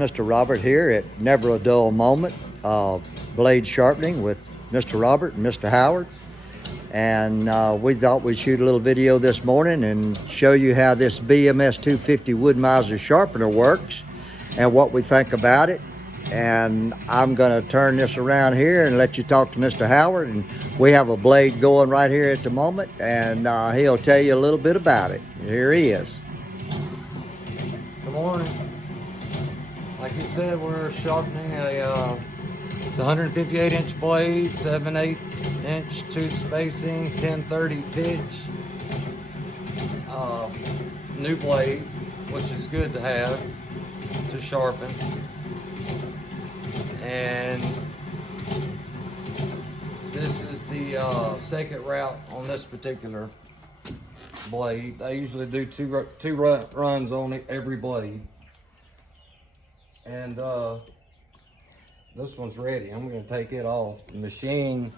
Mr. Robert here at Never a Dull Moment, blade sharpening with Mr. Robert and Mr. Howard. And we thought we'd shoot a little video this morning and show you how this BMS 250 wood miser sharpener works and what we think about it. And I'm gonna turn this around here and let you talk to Mr. Howard. And we have a blade going right here at the moment, and he'll tell you a little bit about it. Here he is. Good morning. Like you said, we're sharpening it's a 158-inch blade, 7/8" tooth spacing, 10/30 pitch. New blade, which is good to have to sharpen. And this is the second route on this particular blade. I usually do two runs on every blade. And this one's ready. I'm going to take it off. The machine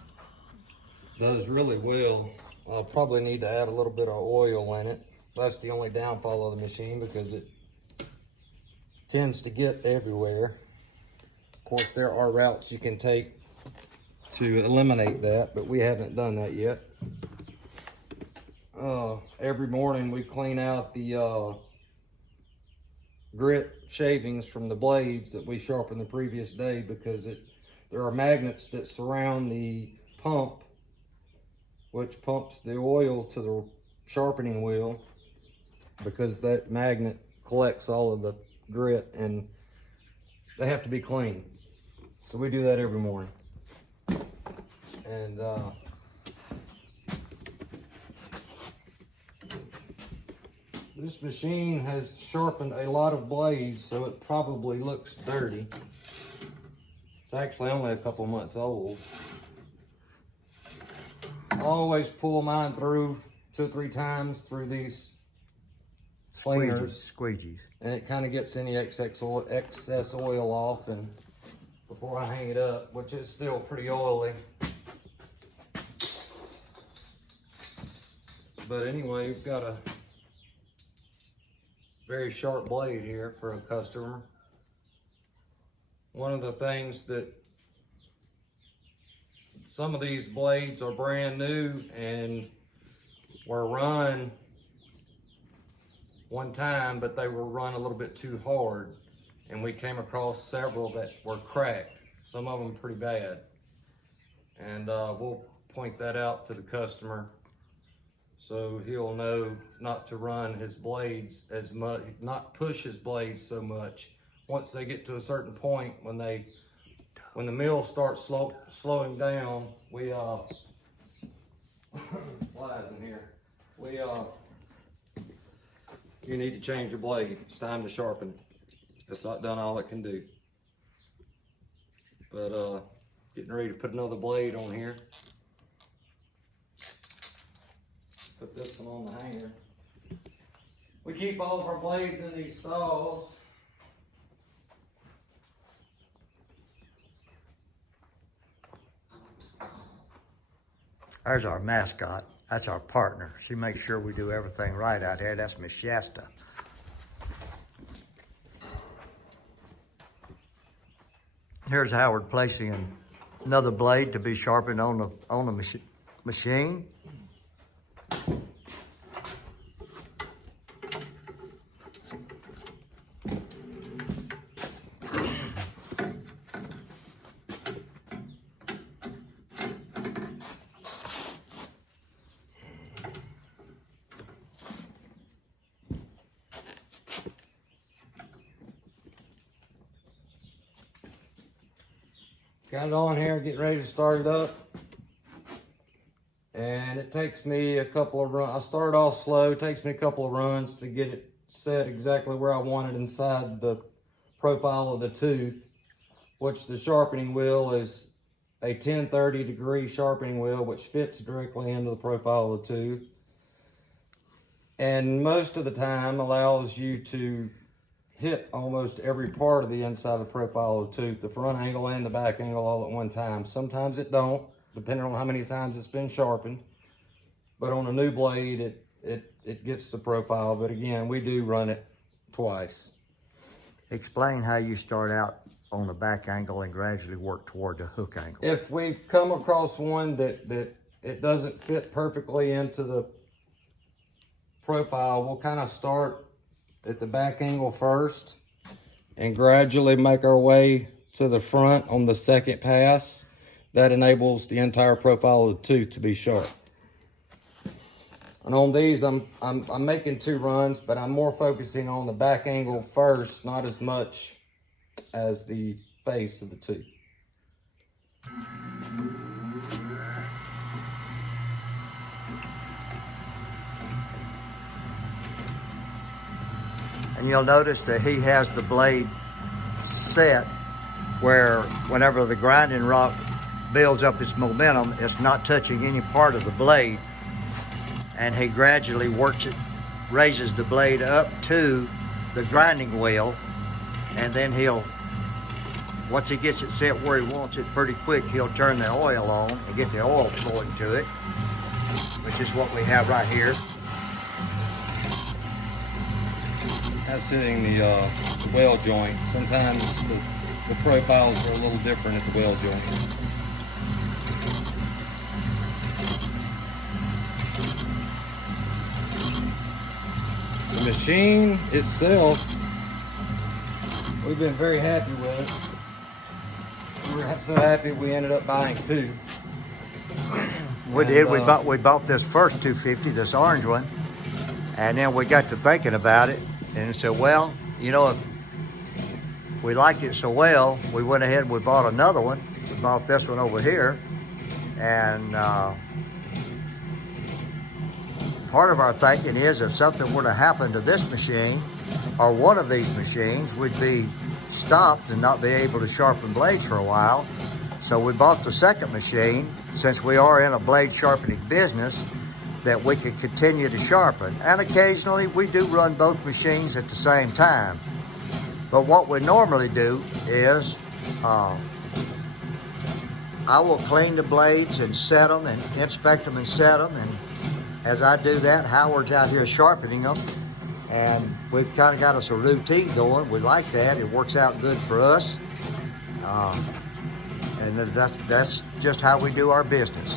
does really well. I'll probably need to add a little bit of oil in it. That's the only downfall of the machine, because it tends to get everywhere. Of course, there are routes you can take to eliminate that, but we haven't done that yet. Every morning we clean out the grit shavings from the blades that we sharpened the previous day, because there are magnets that surround the pump, which pumps the oil to the sharpening wheel, because that magnet collects all of the grit and they have to be clean. So we do that every morning. And this machine has sharpened a lot of blades, so it probably looks dirty. It's actually only a couple months old. I always pull mine through 2 or 3 times through these cleaners. Squeegees. And it kind of gets any excess oil off, and before I hang it up, which is still pretty oily. But anyway, we've got a very sharp blade here for a customer. One of the things that some of these blades are brand new and were run one time, but they were run a little bit too hard, and we came across several that were cracked, some of them pretty bad. And we'll point that out to the customer, so he'll know not to run his blades as much, not push his blades so much. Once they get to a certain point, when the mill starts slowing down, flies in here. You need to change your blade. It's time to sharpen it. It's not done all it can do. But getting ready to put another blade on here. Put this one on the hanger. We keep all of our blades in these stalls. There's our mascot. That's our partner. She makes sure we do everything right out here. That's Miss Shasta. Here's Howard placing another blade to be sharpened on the machine. Got it on here, getting ready to start it up. And it takes me a couple of runs. I start off slow. It takes me a couple of runs to get it set exactly where I want it inside the profile of the tooth, which the sharpening wheel is a 10/30 degree sharpening wheel, which fits directly into the profile of the tooth. And most of the time allows you to hit almost every part of the inside of the profile of the tooth, the front angle and the back angle all at one time. Sometimes it don't, depending on how many times it's been sharpened. But on a new blade, it gets the profile. But again, we do run it twice. Explain how you start out on the back angle and gradually work toward the hook angle. If we've come across one that it doesn't fit perfectly into the profile, we'll kind of start at the back angle first and gradually make our way to the front on the second pass. That enables the entire profile of the tooth to be sharp. And on these, I'm making 2 runs, but I'm more focusing on the back angle first, not as much as the face of the tooth. And you'll notice that he has the blade set where whenever the grinding rock builds up its momentum, it's not touching any part of the blade. And he gradually works it, raises the blade up to the grinding wheel, and then once he gets it set where he wants it pretty quick, he'll turn the oil on and get the oil flowing to it, which is what we have right here. That's hitting the weld joint. Sometimes the profiles are a little different at the weld joint. The machine itself, we've been very happy with it. We're so happy we ended up buying 2. We did. We bought this first 250, this orange one, and then we got to thinking about it, and said, well, you know, if we liked it so well, we went ahead and we bought another one. We bought this one over here, and part of our thinking is if something were to happen to this machine or one of these machines, we'd be stopped and not be able to sharpen blades for a while. So we bought the second machine, since we are in a blade sharpening business, that we could continue to sharpen. And occasionally we do run both machines at the same time. But what we normally do is I will clean the blades and set them and inspect them and set them. And as I do that, Howard's out here sharpening them. And we've kind of got us a routine going. We like that. It works out good for us. And that's just how we do our business.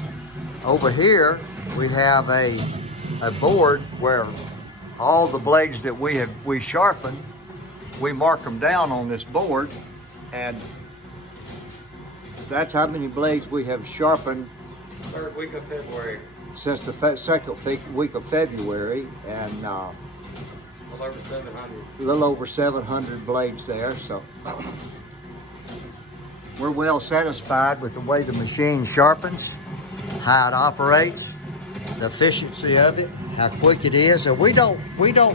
Over here, we have a board where all the blades that we sharpen, we mark them down on this board, and that's how many blades we have sharpened. 3rd week of February. Since the second week of February, and A little over 700 blades there. So we're well satisfied with the way the machine sharpens, how it operates, the efficiency of it, how quick it is. And we don't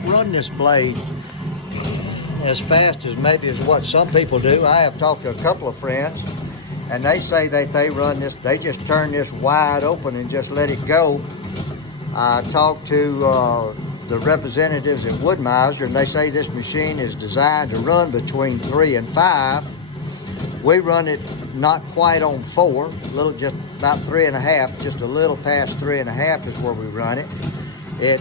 run this blade as fast as maybe as what some people do. I have talked to a couple of friends, and they say that they run this, they just turn this wide open and just let it go. I talked to the representatives at Woodmiser, and they say this machine is designed to run between 3 and 5. We run it not quite on 4, little, just about 3.5, just a little past 3.5 is where we run it. It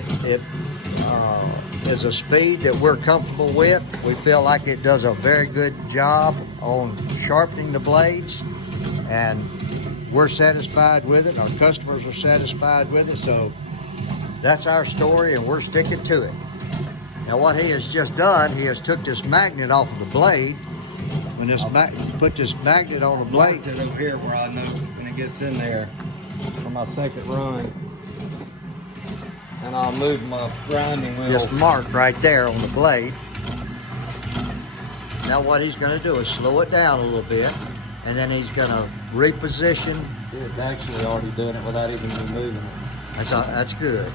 is a speed that we're comfortable with. We feel like it does a very good job on sharpening the blades, and we're satisfied with it. Our customers are satisfied with it, so that's our story, and we're sticking to it. Now, what he has just done, he has took this magnet off of the blade. When this put this magnet on the blade, it over here where I know when it gets in there for my second run, and I'll move my grinding wheel. Just marked right there on the blade. Now what he's going to do is slow it down a little bit, and then he's going to reposition. It's actually already doing it without even moving it. That's good.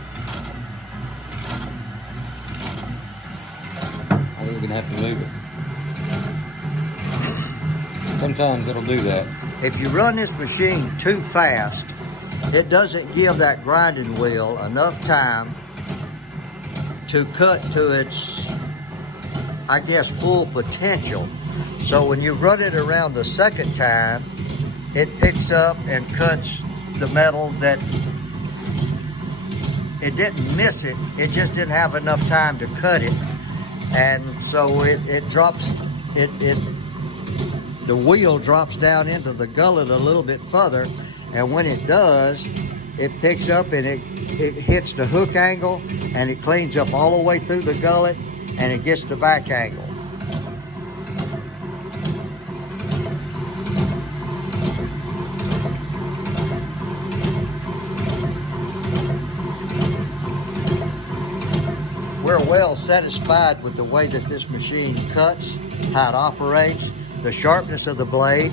I don't even have to move it. Sometimes it'll do that. If you run this machine too fast, it doesn't give that grinding wheel enough time to cut to its, I guess, full potential. So when you run it around the second time, it picks up and cuts the metal that it didn't miss it. It just didn't have enough time to cut it. And so it drops the wheel drops down into the gullet a little bit further, and when it does, it picks up and it hits the hook angle, and it cleans up all the way through the gullet, and it gets the back angle. We're well satisfied with the way that this machine cuts, how it operates, the sharpness of the blade,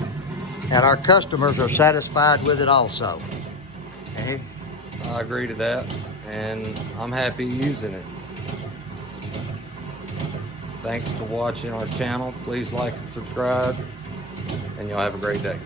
and our customers are satisfied with it also. Eh? I agree to that, and I'm happy using it. Thanks for watching our channel. Please like and subscribe, and y'all have a great day.